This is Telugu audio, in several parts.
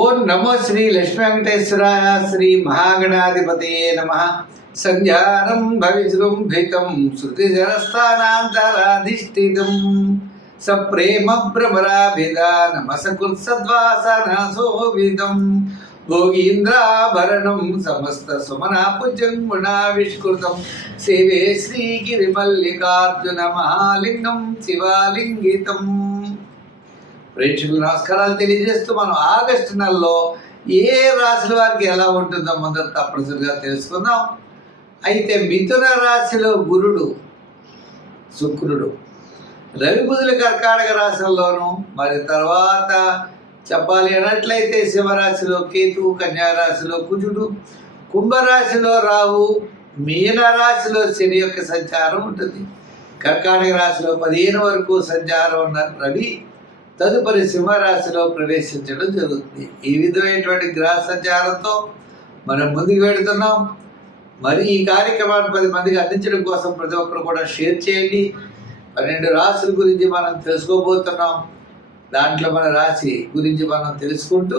ఓం నమో శ్రీ లక్ష్మీ వెంకటేశ్వరాయ శ్రీ మహాగణాధిపతయే నమః. సంధ్యారంభవిజృంభితం శృతిజరస్థానాంతరాధిష్ఠితం సప్రేమ భ్రమరాభిధానమసకృత్సద్వాసనశోభితం భోగీంద్రాభరణం సమస్త సుమనాపుజన్మునావిష్కృతం సేవే శ్రీగిరిమల్లికార్జున మహాలింగం శివాలింగితం. ప్రేక్షకులు నమస్కారాలు తెలియజేస్తూ మనం ఆగస్టు నెలలో ఏ రాశుల వారికి ఎలా ఉంటుందో మొదట తప్పనిసరిగా తెలుసుకుందాం. అయితే మిథున రాశిలో గురుడు, శుక్రుడు, రవి బుధుల కర్కాటక రాశుల్లోనూ, మరి తర్వాత చెప్పాలి అన్నట్లయితే సింహరాశిలో కేతువు, కన్యారాశిలో కుజుడు, కుంభరాశిలో రాహు, మీనరాశిలో శని యొక్క సంచారం ఉంటుంది. కర్కాటక రాశిలో 15 వరకు సంచారం ఉన్న రవి తదుపరి సింహరాశిలో ప్రవేశించడం జరుగుతుంది. ఈ విధమైనటువంటి గ్రహ సంచారంతో మనం ముందుకు వెళుతున్నాం. మరి ఈ కార్యక్రమాన్ని 10 మందికి అందించడం కోసం ప్రతి ఒక్కరు కూడా షేర్ చేయండి. 12 రాశుల గురించి మనం తెలుసుకోబోతున్నాం. దాంట్లో మన రాశి గురించి మనం తెలుసుకుంటూ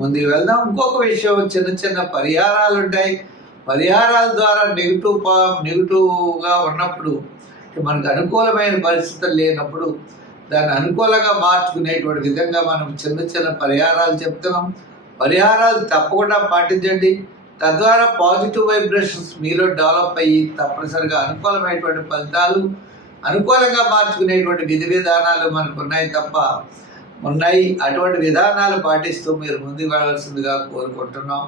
ముందుకు వెళ్దాం. ఇంకొక విషయం, చిన్న చిన్న పరిహారాలు ఉంటాయి. పరిహారాల ద్వారా నెగిటివ్గా ఉన్నప్పుడు, మనకు అనుకూలమైన పరిస్థితులు లేనప్పుడు దాన్ని అనుకూలంగా మార్చుకునేటువంటి విధంగా మనం చిన్న చిన్న పరిహారాలు చెప్తున్నాం. పరిహారాలు తప్పకుండా పాటించండి. తద్వారా పాజిటివ్ వైబ్రేషన్స్ మీలో డెవలప్ అయ్యి తప్పనిసరిగా అనుకూలమైనటువంటి ఫలితాలు, అనుకూలంగా మార్చుకునేటువంటి విధి విధానాలు మనకు ఉన్నాయి. అటువంటి విధానాలు పాటిస్తూ మీరు ముందుకు వెళ్ళాల్సిందిగా కోరుకుంటున్నాం.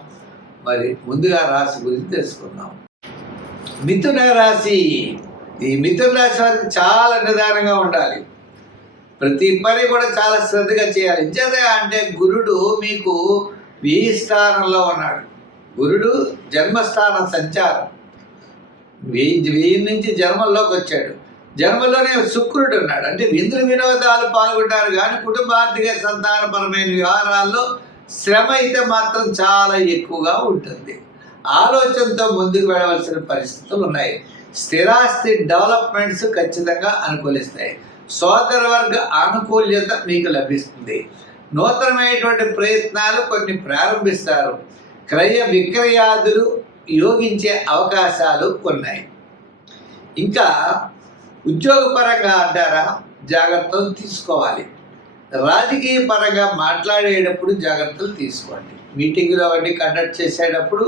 మరి ముందుగా రాశి గురించి తెలుసుకుందాం. మిథున రాశి. ఈ మిథున రాశి వారికి చాలా నిదానంగా ఉండాలి. ప్రతి పని కూడా చాలా శ్రద్ధగా చేయాలి. అంటే గురుడు మీకు వ్యయ స్థానంలో ఉన్నాడు. గురుడు జన్మస్థాన సంచారం, వెయ్యి నుంచి జన్మల్లోకి వచ్చాడు. జన్మలోనే శుక్రుడు ఉన్నాడు. అంటే విందు వినోదాలు పాల్గొంటారు, కానీ కుటుంబ ఆర్థిక సంతానపరమైన వ్యవహారాల్లో శ్రమ అయితే మాత్రం చాలా ఎక్కువగా ఉంటుంది. ఆలోచనతో ముందుకు వెళ్ళవలసిన పరిస్థితులు ఉన్నాయి. స్థిరాస్తి డెవలప్మెంట్స్ ఖచ్చితంగా అనుకూలిస్తాయి. సోదర వర్గ ఆనుకూల్యత మీకు లభిస్తుంది. నూతనమైనటువంటి ప్రయత్నాలు కొన్ని ప్రారంభిస్తారు. క్రయ విక్రయాదులు యోగించే అవకాశాలు ఉన్నాయి. ఇంకా ఉద్యోగపరంగా అంటారా, జాగ్రత్తలు తీసుకోవాలి. రాజకీయ పరంగా మాట్లాడేటప్పుడు జాగ్రత్తలు తీసుకోండి. మీటింగులు అవన్నీ కండక్ట్ చేసేటప్పుడు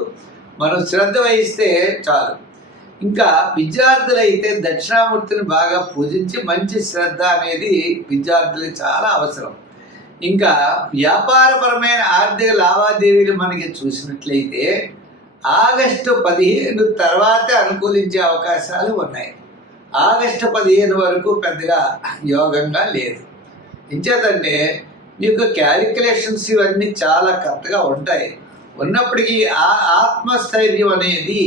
మనం శ్రద్ధ వహిస్తే చాలు. ఇంకా విద్యార్థులైతే దక్షిణామూర్తిని బాగా పూజించి మంచి శ్రద్ధ అనేది విద్యార్థులకు చాలా అవసరం. ఇంకా వ్యాపారపరమైన ఆర్థిక లావాదేవీలు మనకి చూసినట్లయితే ఆగస్టు 15 తర్వాతే అనుకూలించే అవకాశాలు ఉన్నాయి. ఆగస్టు 15 వరకు పెద్దగా యోగంగా లేదు. ఇంచేతంటే మీకు క్యాలిక్యులేషన్స్ ఇవన్నీ చాలా కరెక్ట్గా ఉంటాయి. ఉన్నప్పటికీ ఆ ఆత్మస్థైర్యం అనేది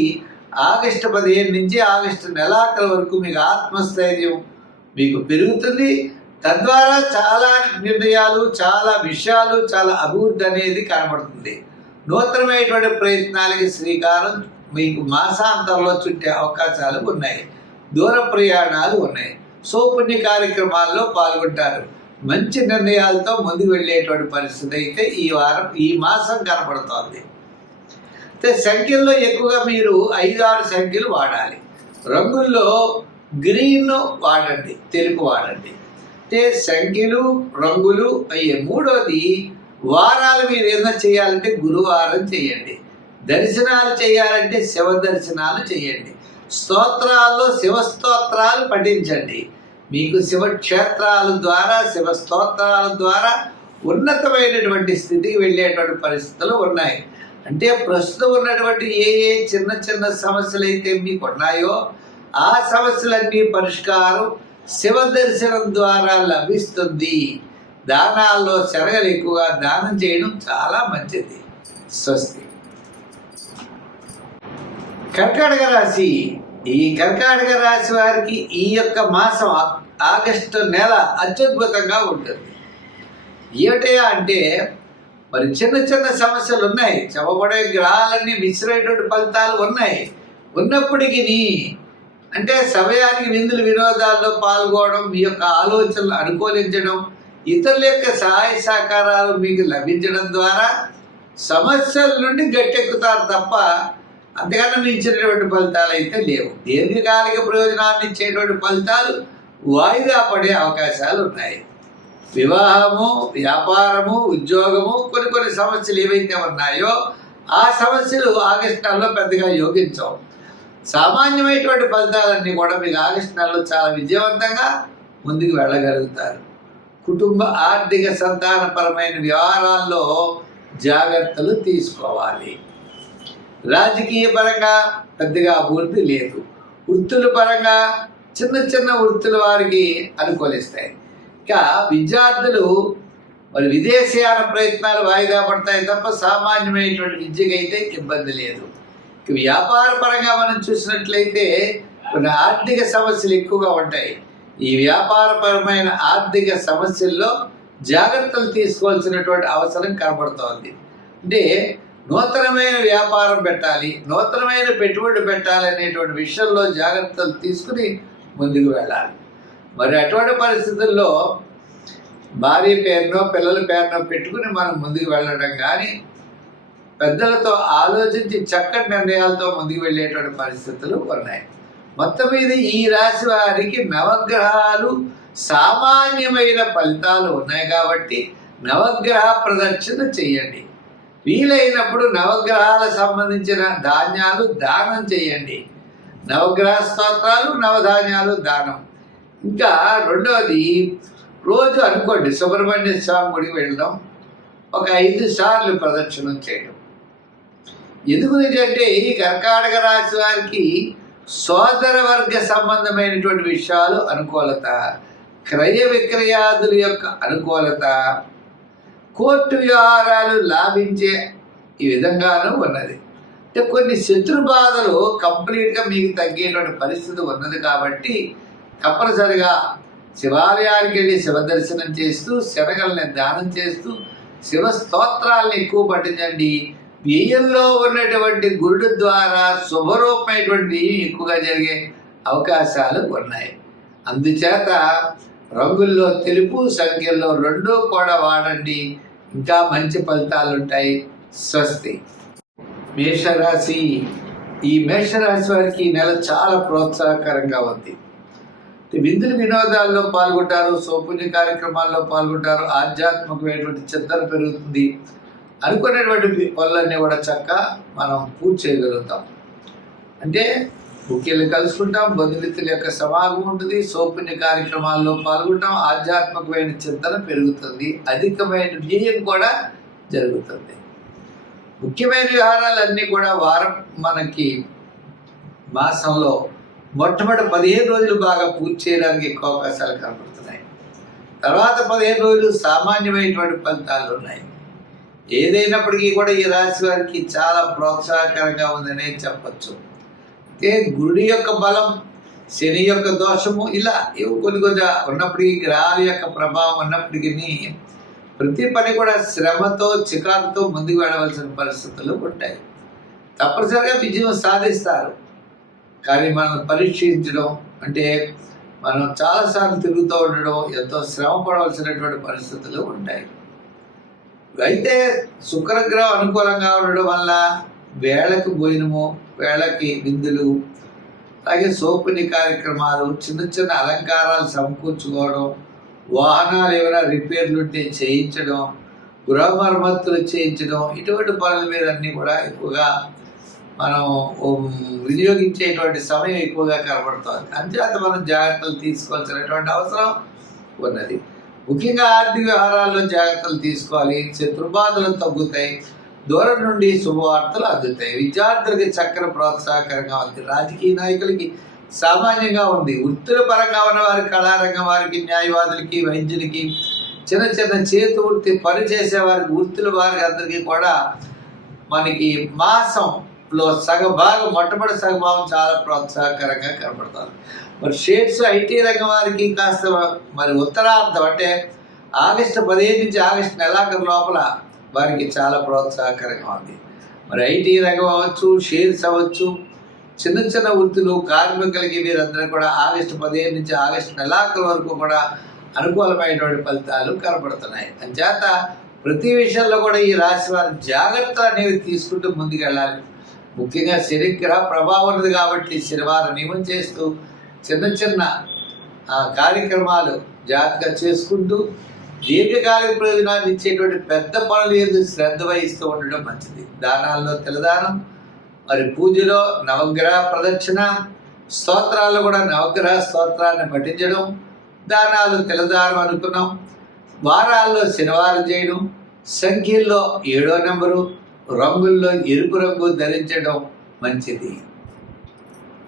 ఆగస్టు 15 నుంచి ఆగస్టు నెలాఖరు వరకు మీకు ఆత్మస్థైర్యం మీకు పెరుగుతుంది. తద్వారా చాలా నిర్ణయాలు, చాలా విషయాలు, చాలా అభివృద్ధి అనేది కనబడుతుంది. నూతనమైనటువంటి ప్రయత్నాలకి శ్రీకారం మీకు మాసాంతంలో చుట్టే అవకాశాలు ఉన్నాయి. దూర ప్రయాణాలు ఉన్నాయి. సౌపుణ్య కార్యక్రమాల్లో పాల్గొంటారు. మంచి నిర్ణయాలతో ముందుకు వెళ్ళేటువంటి పరిస్థితి అయితే ఈ మాసం కనబడుతోంది. సంఖ్యల్లో ఎక్కువగా మీరు 5-6 సంఖ్యలు వాడాలి. రంగుల్లో గ్రీన్ వాడండి, తెలుపు వాడండి. అంటే సంఖ్యలు, రంగులు అయ్యే. మూడోది, వారాలు మీరు ఏదైనా చేయాలంటే గురువారం చేయండి. దర్శనాలు చేయాలంటే శివ దర్శనాలు చేయండి. స్తోత్రాల్లో శివస్తోత్రాలు పఠించండి. మీకు శివక్షేత్రాల ద్వారా, శివ స్తోత్రాల ద్వారా ఉన్నతమైనటువంటి స్థితికి వెళ్ళేటువంటి పరిస్థితులు ఉన్నాయి. అంటే ప్రస్తుతం ఉన్నటువంటి ఏ చిన్న చిన్న సమస్యలు అయితే మీకు ఉన్నాయో ఆ సమస్యలన్నీ పరిష్కారం శివ దర్శనం ద్వారా లభిస్తుంది. దానాల్లో శరగలు ఎక్కువగా దానం చేయడం చాలా మంచిది. స్వస్తి. కర్కాటక రాశి. ఈ కర్కాటక రాశి వారికి ఈ యొక్క మాసం ఆగస్టు నెల అత్యద్భుతంగా ఉంటుంది. ఏమిటయా అంటే మరి చిన్న చిన్న సమస్యలు ఉన్నాయి. చెప్పబడే గ్రహాలన్నీ మిశ్రమైనటువంటి ఫలితాలు ఉన్నాయి. ఉన్నప్పటికీ అంటే సమయానికి విందులు వినోదాల్లో పాల్గొనడం, మీ యొక్క ఆలోచనలు అనుకూలించడం, ఇతరుల యొక్క సహాయ సహకారాలు మీకు లభించడం ద్వారా సమస్యల నుండి గట్టెక్కుతారు తప్ప అంతకన్నా మించినటువంటి ఫలితాలు అయితే లేవు. దీర్ఘకాలిక ప్రయోజనాన్ని ఇచ్చేటువంటి ఫలితాలు వాయిదా పడే అవకాశాలు ఉన్నాయి. వివాహము, వ్యాపారము, ఉద్యోగము, కొన్ని సమస్యలు ఏవైతే ఉన్నాయో ఆ సమస్యలు ఆగస్టు నెలలో పెద్దగా యోగించవు. సామాన్యమైనటువంటి ఫలితాలన్నీ కూడా మీకు ఆగస్టు నెలలో చాలా విజయవంతంగా ముందుకు వెళ్ళగలుగుతారు. కుటుంబ ఆర్థిక సంతానపరమైన వ్యవహారాల్లో జాగ్రత్తలు తీసుకోవాలి. రాజకీయ పరంగా పెద్దగా అభివృద్ధి లేదు. వృత్తుల పరంగా చిన్న వృత్తుల వారికి అనుకూలిస్తాయి. ఇంకా విద్యార్థులు మరి విదేశీయాన ప్రయత్నాలు వాయిదా పడతాయి తప్ప సామాన్యమైనటువంటి విద్యకైతే ఇబ్బంది లేదు. ఇక వ్యాపార పరంగా మనం చూసినట్లయితే కొన్ని ఆర్థిక సమస్యలు ఎక్కువగా ఉంటాయి. ఈ వ్యాపారపరమైన ఆర్థిక సమస్యల్లో జాగ్రత్తలు తీసుకోవాల్సినటువంటి అవసరం కనబడుతోంది. అంటే నూతనమైన వ్యాపారం పెట్టాలి, నూతనమైన పెట్టుబడి పెట్టాలి అనేటువంటి విషయంలో జాగ్రత్తలు తీసుకుని ముందుకు వెళ్ళాలి. మరి అటువంటి పరిస్థితుల్లో భార్య పేరునో పిల్లల పేరునో పెట్టుకుని మనం ముందుకు వెళ్ళడం కానీ పెద్దలతో ఆలోచించి చక్కటి నిర్ణయాలతో ముందుకు వెళ్ళేటువంటి పరిస్థితులు ఉన్నాయి. మొత్తం మీద ఈ రాశి వారికి నవగ్రహాలు సామాన్యమైన ఫలితాలు ఉన్నాయి కాబట్టి నవగ్రహ ప్రదక్షిణ చేయండి. వీలైనప్పుడు నవగ్రహాలకు సంబంధించిన ధాన్యాలు దానం చేయండి. నవగ్రహ స్తోత్రాలు, నవధాన్యాలు దానం. ఇంకా రెండవది, రోజు అనుకోండి సుబ్రహ్మణ్య స్వామి గుడికి వెళ్ళడం, ఒక 5 సార్లు ప్రదక్షిణం చేయడం. ఎందుకంటే ఈ కర్కాటక రాశి వారికి సోదర వర్గ సంబంధమైనటువంటి విషయాలు అనుకూలత, క్రయ విక్రయాదుల యొక్క అనుకూలత, కోర్టు వ్యవహారాలు లాభించే ఈ విధంగానూ ఉన్నది. అంటే కొన్ని శత్రు బాధలు కంప్లీట్గా మీకు తగ్గేటువంటి పరిస్థితి ఉన్నది కాబట్టి తప్పనిసరిగా శివాలయానికి వెళ్ళి శివ దర్శనం చేస్తూ, శనగల్ని దానం చేస్తూ, శివ స్తోత్రాలను ఎక్కువ పఠించండి. వ్యయంలో ఉన్నటువంటి గురుడు ద్వారా శుభరూపమైనటువంటి ఎక్కువగా జరిగే అవకాశాలు ఉన్నాయి. అందుచేత రంగుల్లో తెలుపు, సంఖ్యల్లో 2 కూడా వాడండి. ఇంకా మంచి ఫలితాలు ఉంటాయి. స్వస్తి. మేషరాశి. ఈ మేషరాశి వారికి ఈ నెల చాలా ప్రోత్సాహకరంగా ఉంది. విందులు వినోదాల్లో పాల్గొంటారు, సౌపుణ్య కార్యక్రమాల్లో పాల్గొంటారు, ఆధ్యాత్మికమైనటువంటి చింతన పెరుగుతుంది. అనుకునేటువంటి పనులన్నీ కూడా చక్కగా మనం పూర్తి చేయగలుగుతాం. అంటే ముఖ్యులు కలుసుకుంటాం, బంధుమిత్రుల యొక్క సమాగమం ఉంటుంది, సౌపుణ్య కార్యక్రమాల్లో పాల్గొంటాం, ఆధ్యాత్మికమైన చింతన పెరుగుతుంది, అధికమైన వ్యయం కూడా జరుగుతుంది. ముఖ్యమైన వ్యవహారాలన్నీ కూడా మనకి మాసంలో మొట్టమొదటి 15 రోజులు బాగా పూర్తి చేయడానికి ఎక్కువ అవకాశాలు కనబడుతున్నాయి. తర్వాత 15 రోజులు సామాన్యమైనటువంటి ఫలితాలు ఉన్నాయి. ఏదైనప్పటికీ కూడా ఈ రాశి వారికి చాలా ప్రోత్సాహకరంగా ఉందనే చెప్పచ్చు. అంటే గురుడి యొక్క బలం, శని యొక్క దోషము, ఇలా కొన్ని ఉన్నప్పటికీ, గ్రహాల యొక్క ప్రభావం ఉన్నప్పటికీ ప్రతి పని కూడా శ్రమతో, చికాకుతో ముందుకు వెళ్ళవలసిన పరిస్థితులు ఉంటాయి. తప్పనిసరిగా విజయం సాధిస్తారు. కానీ మనం పరీక్షించడం అంటే మనం చాలాసార్లు తిరుగుతూ ఉండడం, ఎంతో శ్రమ పడవలసినటువంటి పరిస్థితులు ఉంటాయి. అయితే శుక్రగ్రహం అనుకూలంగా ఉండడం వల్ల వేళకి భోజనము, వేళకి విందులు, అలాగే సోపుని కార్యక్రమాలు, చిన్న అలంకారాలు సమకూర్చుకోవడం, వాహనాలు ఏమైనా రిపేర్లు ఉంటే చేయించడం, గృహ మరమ్మతులు చేయించడం, ఇటువంటి పనుల మీద అన్నీ కూడా ఎక్కువగా మనం వినియోగించేటువంటి సమయం ఎక్కువగా కనబడుతుంది. అంతేత మనం జాగ్రత్తలు తీసుకోవాల్సినటువంటి అవసరం ఉన్నది. ముఖ్యంగా ఆర్థిక వ్యవహారాల్లో జాగ్రత్తలు తీసుకోవాలి. శత్రుబాధలు తగ్గుతాయి, దూరం నుండి శుభవార్తలు అందుతాయి. విద్యార్థులకి చక్కని ప్రోత్సాహకరంగా ఉంది. రాజకీయ నాయకులకి సామాన్యంగా ఉంది. వృత్తుల పరంగా ఉన్న వారికి, కళారంగం వారికి, న్యాయవాదులకి, వైద్యులకి, చిన్న చేతి వృత్తి పని చేసే వారికి, వృత్తుల వారికి అందరికీ కూడా మనకి మాసంలో సగభాగం, మొట్టమొదటి సగభాగం చాలా ప్రోత్సాహకరంగా కనబడుతుంది. మరి షేర్స్, ఐటీ రంగం వారికి కాస్త మరి ఉత్తరార్థం అంటే ఆగస్టు 15 నుంచి ఆగస్టు నెలాఖరు లోపల వారికి చాలా ప్రోత్సాహకరంగా ఉంది. మరి ఐటీ రంగం అవ్వచ్చు, షేర్స్ అవ్వచ్చు, చిన్న వృత్తులు, కార్మికులకి వీరందరూ కూడా ఆగస్టు 15 నుంచి ఆగస్టు నెలాఖరు వరకు కూడా అనుకూలమైనటువంటి ఫలితాలు కనపడుతున్నాయి. అంచేత ప్రతి విషయంలో కూడా ఈ రాశి వారు జాగ్రత్తలు అనేవి తీసుకుంటూ ముందుకెళ్ళాలి. ముఖ్యంగా శనిగ్రహ ప్రభావం ఉన్నది కాబట్టి శనివారం నియమం చేస్తూ చిన్న చిన్న కార్యక్రమాలు జాగ్రత్తగా చేసుకుంటూ దీర్ఘకాలిక ప్రయోజనాలు ఇచ్చేటువంటి పెద్ద పనులు ఏదో శ్రద్ధ వహిస్తూ ఉండడం మంచిది. దానాల్లో తెల్లదానం, మరి పూజలో నవగ్రహ ప్రదక్షిణ, స్తోత్రాల్లో కూడా నవగ్రహ స్తోత్రాన్ని పఠించడం, దానాలు తెల్లదానం అనుకున్నాం. వారాల్లో శనివారం చేయడం, సంఖ్యల్లో 7వ నెంబరు, రంగుల్లో ఎరుపు రంగు ధరించడం మంచిది.